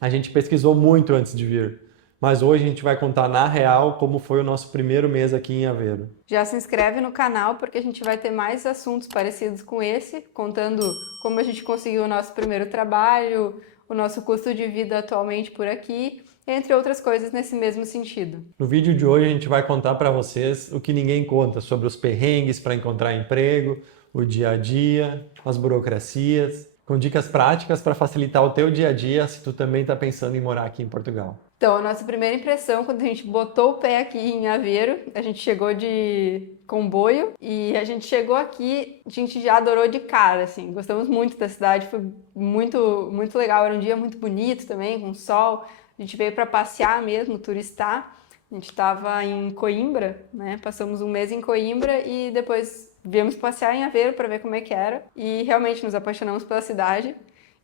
A gente pesquisou muito antes de vir, mas hoje a gente vai contar na real como foi o nosso primeiro mês aqui em Aveiro. Já se inscreve no canal porque a gente vai ter mais assuntos parecidos com esse, contando como a gente conseguiu o nosso primeiro trabalho, o nosso custo de vida atualmente por aqui, entre outras coisas nesse mesmo sentido. No vídeo de hoje a gente vai contar para vocês o que ninguém conta sobre os perrengues para encontrar emprego, o dia a dia, as burocracias, com dicas práticas para facilitar o teu dia a dia se tu também está pensando em morar aqui em Portugal. Então, a nossa primeira impressão, quando a gente botou o pé aqui em Aveiro, a gente chegou de comboio e a gente chegou aqui, a gente já adorou de cara, assim, gostamos muito da cidade, foi muito legal, era um dia muito bonito também, com sol, a gente veio para passear mesmo, turistar, a gente estava em Coimbra, né, passamos um mês em Coimbra e depois viemos passear em Aveiro para ver como é que era e realmente nos apaixonamos pela cidade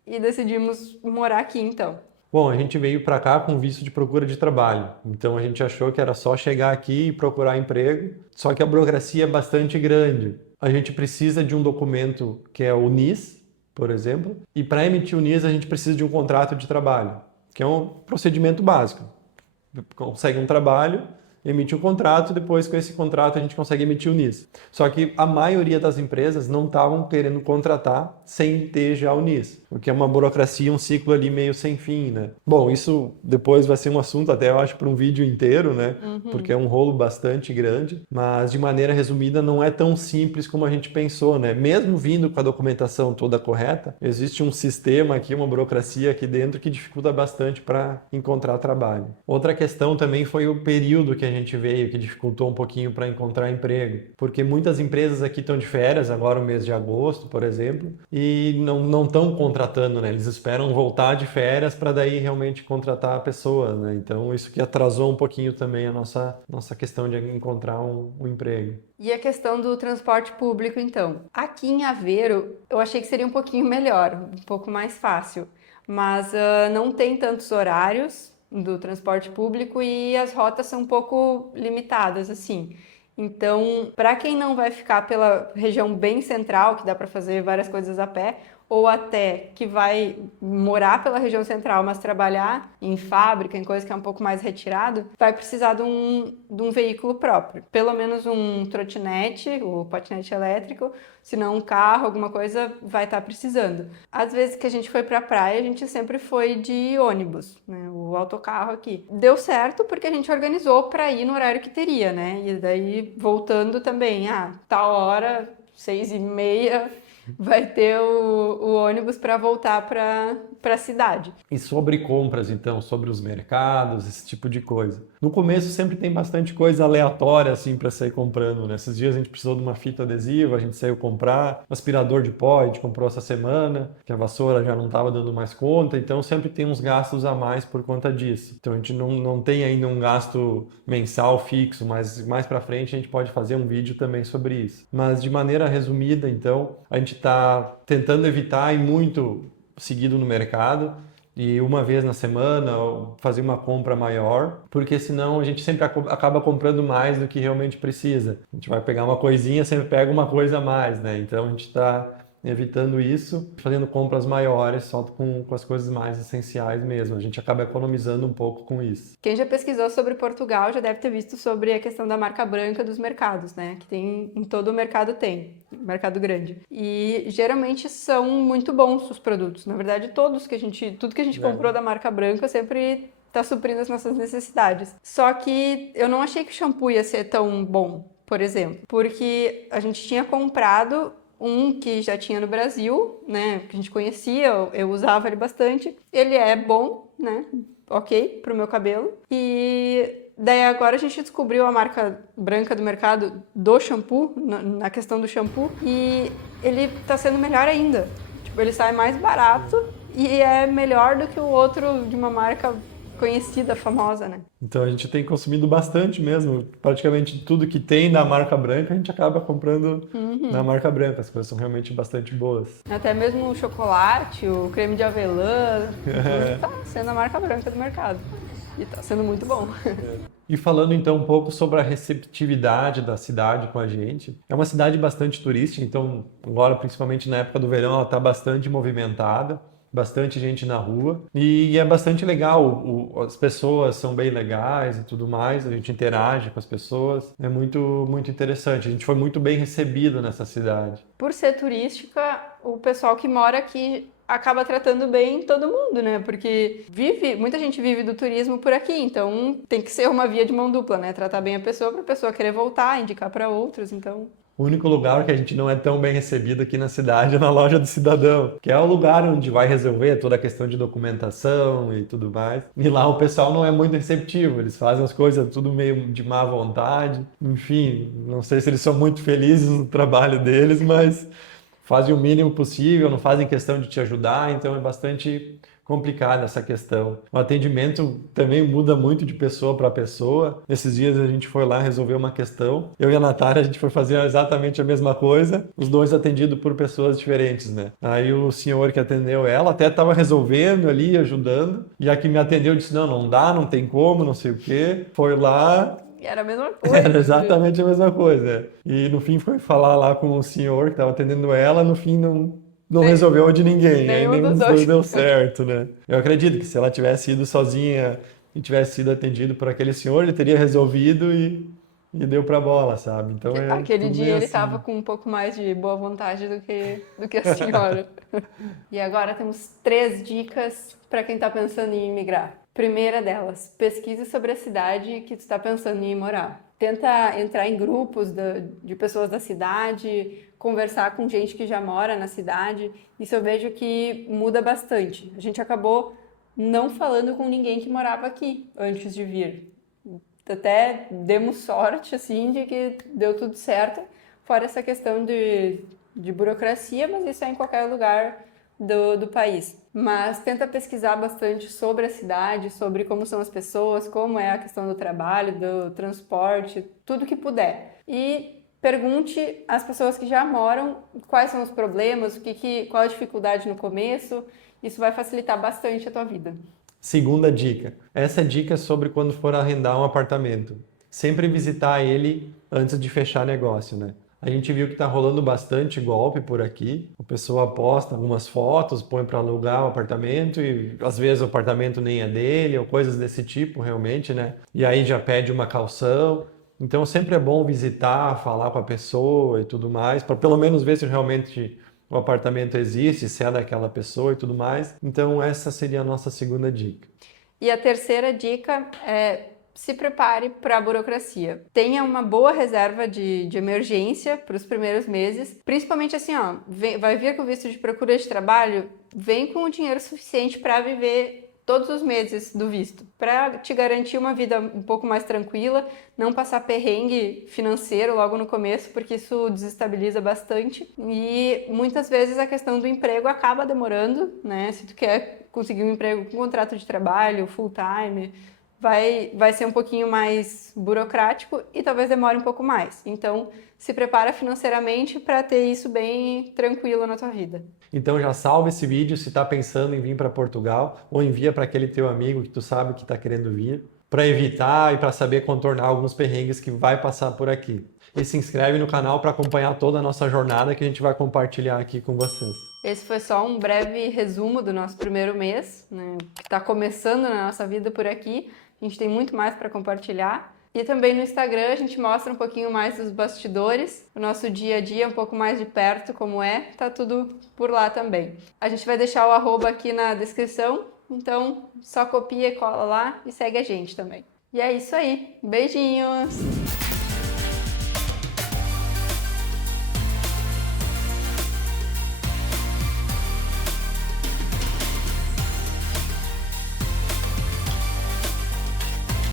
e decidimos morar aqui então. Bom, a gente veio para cá com visto de procura de trabalho, então a gente achou que era só chegar aqui e procurar emprego, só que a burocracia é bastante grande. A gente precisa de um documento que é o NIS, por exemplo, e para emitir o NIS a gente precisa de um contrato de trabalho, que é um procedimento básico. Consegue um trabalho, emite um contrato, depois com esse contrato a gente consegue emitir o NIS. Só que a maioria das empresas não estavam querendo contratar sem ter já o NIS, porque é uma burocracia, um ciclo ali meio sem fim, né? Bom, isso depois vai ser um assunto até eu acho para um vídeo inteiro, né? Porque é um rolo bastante grande, mas de maneira resumida não é tão simples como a gente pensou, né? Mesmo vindo com a documentação toda correta, existe um sistema aqui, uma burocracia aqui dentro que dificulta bastante para encontrar trabalho. Outra questão também foi o período que a gente veio, que dificultou um pouquinho para encontrar emprego, porque muitas empresas aqui estão de férias, agora o mês de agosto, por exemplo, e não estão contratando, né? Eles esperam voltar de férias para daí realmente contratar a pessoa, né? Então isso que atrasou um pouquinho também a nossa questão de encontrar um emprego. E a questão do transporte público, então. Aqui em Aveiro, eu achei que seria um pouquinho melhor, um pouco mais fácil, mas não tem tantos horários do transporte público e as rotas são um pouco limitadas, assim. Então, para quem não vai ficar pela região bem central, que dá para fazer várias coisas a pé, ou até que vai morar pela região central, mas trabalhar em fábrica, em coisa que é um pouco mais retirado, vai precisar de um veículo próprio. Pelo menos um trotinete, ou patinete elétrico, se não um carro, alguma coisa vai estar precisando. Às vezes que a gente foi para a praia, a gente sempre foi de ônibus, né? O autocarro aqui. Deu certo porque a gente organizou para ir no horário que teria, né? E daí, voltando também, tal hora, 6h30, vai ter o ônibus para voltar para a cidade. E sobre compras, então, sobre os mercados, esse tipo de coisa. No começo sempre tem bastante coisa aleatória assim para sair comprando, né? Esses dias a gente precisou de uma fita adesiva, a gente saiu comprar, aspirador de pó, a gente comprou essa semana, que a vassoura já não estava dando mais conta, então sempre tem uns gastos a mais por conta disso. Então a gente não tem ainda um gasto mensal fixo, mas mais para frente a gente pode fazer um vídeo também sobre isso. Mas de maneira resumida, então, a gente está tentando evitar ir muito seguido no mercado e uma vez na semana fazer uma compra maior, porque senão a gente sempre acaba comprando mais do que realmente precisa. A gente vai pegar uma coisinha, sempre pega uma coisa a mais, né? Então a gente está evitando isso, fazendo compras maiores só com as coisas mais essenciais mesmo. A gente acaba economizando um pouco com isso. Quem já pesquisou sobre Portugal já deve ter visto sobre a questão da marca branca dos mercados, né? Que tem em todo o mercado mercado grande. E geralmente são muito bons os produtos. Na verdade, tudo que a gente comprou da marca branca sempre está suprindo as nossas necessidades. Só que eu não achei que o shampoo ia ser tão bom, por exemplo, porque a gente tinha comprado um que já tinha no Brasil, né, que a gente conhecia, eu usava ele bastante. Ele é bom, né, ok, pro meu cabelo. E daí agora a gente descobriu a marca branca do mercado do shampoo, na questão do shampoo, e ele tá sendo melhor ainda. Tipo, ele sai mais barato e é melhor do que o outro de uma marca conhecida, famosa, né? Então a gente tem consumido bastante mesmo. Praticamente tudo que tem da marca branca a gente acaba comprando na marca branca. As coisas são realmente bastante boas. Até mesmo o chocolate, o creme de avelã, tudo tá sendo a marca branca do mercado. E tá sendo muito bom. E falando então um pouco sobre a receptividade da cidade com a gente. É uma cidade bastante turística, então agora principalmente na época do verão ela está bastante movimentada. bastante gente na rua e é bastante legal. As pessoas são bem legais e tudo mais, a gente interage com as pessoas, é muito interessante. A gente foi muito bem recebido nessa cidade. Por ser turística, o pessoal que mora aqui acaba tratando bem todo mundo, né? Porque muita gente vive do turismo por aqui, então tem que ser uma via de mão dupla, né? Tratar bem a pessoa para a pessoa querer voltar, indicar para outros, então. O único lugar que a gente não é tão bem recebido aqui na cidade é na loja do cidadão, que é o lugar onde vai resolver toda a questão de documentação e tudo mais. E lá o pessoal não é muito receptivo, eles fazem as coisas tudo meio de má vontade. Enfim, não sei se eles são muito felizes no trabalho deles, mas fazem o mínimo possível, não fazem questão de te ajudar, então é bastante complicada essa questão. O atendimento também muda muito de pessoa para pessoa. Esses dias a gente foi lá resolver uma questão. Eu e a Natália, a gente foi fazer exatamente a mesma coisa, os dois atendidos por pessoas diferentes, né? Aí o senhor que atendeu ela até estava resolvendo ali, ajudando, e a que me atendeu disse, não dá, não tem como, não sei o quê. Foi lá. Era a mesma coisa. Era exatamente a mesma coisa. E no fim foi falar lá com o senhor que estava atendendo ela, no fim não resolveu de ninguém, aí nenhum dos dois deu certo, né? Eu acredito que se ela tivesse ido sozinha e tivesse sido atendido por aquele senhor, ele teria resolvido e deu pra bola, sabe? Então Aquele tudo dia meio ele assim. tava com um pouco mais de boa vontade do que a senhora. E agora temos 3 dicas para quem tá pensando em imigrar. Primeira delas, pesquise sobre a cidade que tu está pensando em morar. Tenta entrar em grupos de pessoas da cidade, conversar com gente que já mora na cidade. Isso eu vejo que muda bastante. A gente acabou não falando com ninguém que morava aqui antes de vir. Até demos sorte, assim, de que deu tudo certo, fora essa questão de burocracia, mas isso é em qualquer lugar do país. Mas tenta pesquisar bastante sobre a cidade, sobre como são as pessoas, como é a questão do trabalho, do transporte, tudo que puder. E pergunte às pessoas que já moram quais são os problemas, qual a dificuldade no começo. Isso vai facilitar bastante a tua vida. Segunda dica. Essa dica é sobre quando for arrendar um apartamento. Sempre visitar ele antes de fechar negócio, né? A gente viu que está rolando bastante golpe por aqui. A pessoa posta algumas fotos, põe para alugar o apartamento e às vezes o apartamento nem é dele ou coisas desse tipo realmente, né? E aí já pede uma caução. Então sempre é bom visitar, falar com a pessoa e tudo mais, para pelo menos ver se realmente o apartamento existe, se é daquela pessoa e tudo mais. Então essa seria a nossa segunda dica. E a terceira dica é se prepare para a burocracia. Tenha uma boa reserva de emergência para os primeiros meses, principalmente assim, ó, vai vir com o visto de procura de trabalho, vem com o dinheiro suficiente para viver todos os meses do visto, para te garantir uma vida um pouco mais tranquila, não passar perrengue financeiro logo no começo, porque isso desestabiliza bastante. E muitas vezes a questão do emprego acaba demorando, né? Se tu quer conseguir um emprego com contrato de trabalho, full time, vai ser um pouquinho mais burocrático e talvez demore um pouco mais. Então, se prepara financeiramente para ter isso bem tranquilo na tua vida. Então já salva esse vídeo se está pensando em vir para Portugal ou envia para aquele teu amigo que tu sabe que está querendo vir, para evitar e para saber contornar alguns perrengues que vai passar por aqui. E se inscreve no canal para acompanhar toda a nossa jornada que a gente vai compartilhar aqui com vocês. Esse foi só um breve resumo do nosso primeiro mês, né, que está começando na nossa vida por aqui. A gente tem muito mais para compartilhar. E também no Instagram a gente mostra um pouquinho mais dos bastidores, o nosso dia a dia um pouco mais de perto, como é, tá tudo por lá também. A gente vai deixar o arroba aqui na descrição, então só copia e cola lá e segue a gente também. E é isso aí, beijinhos!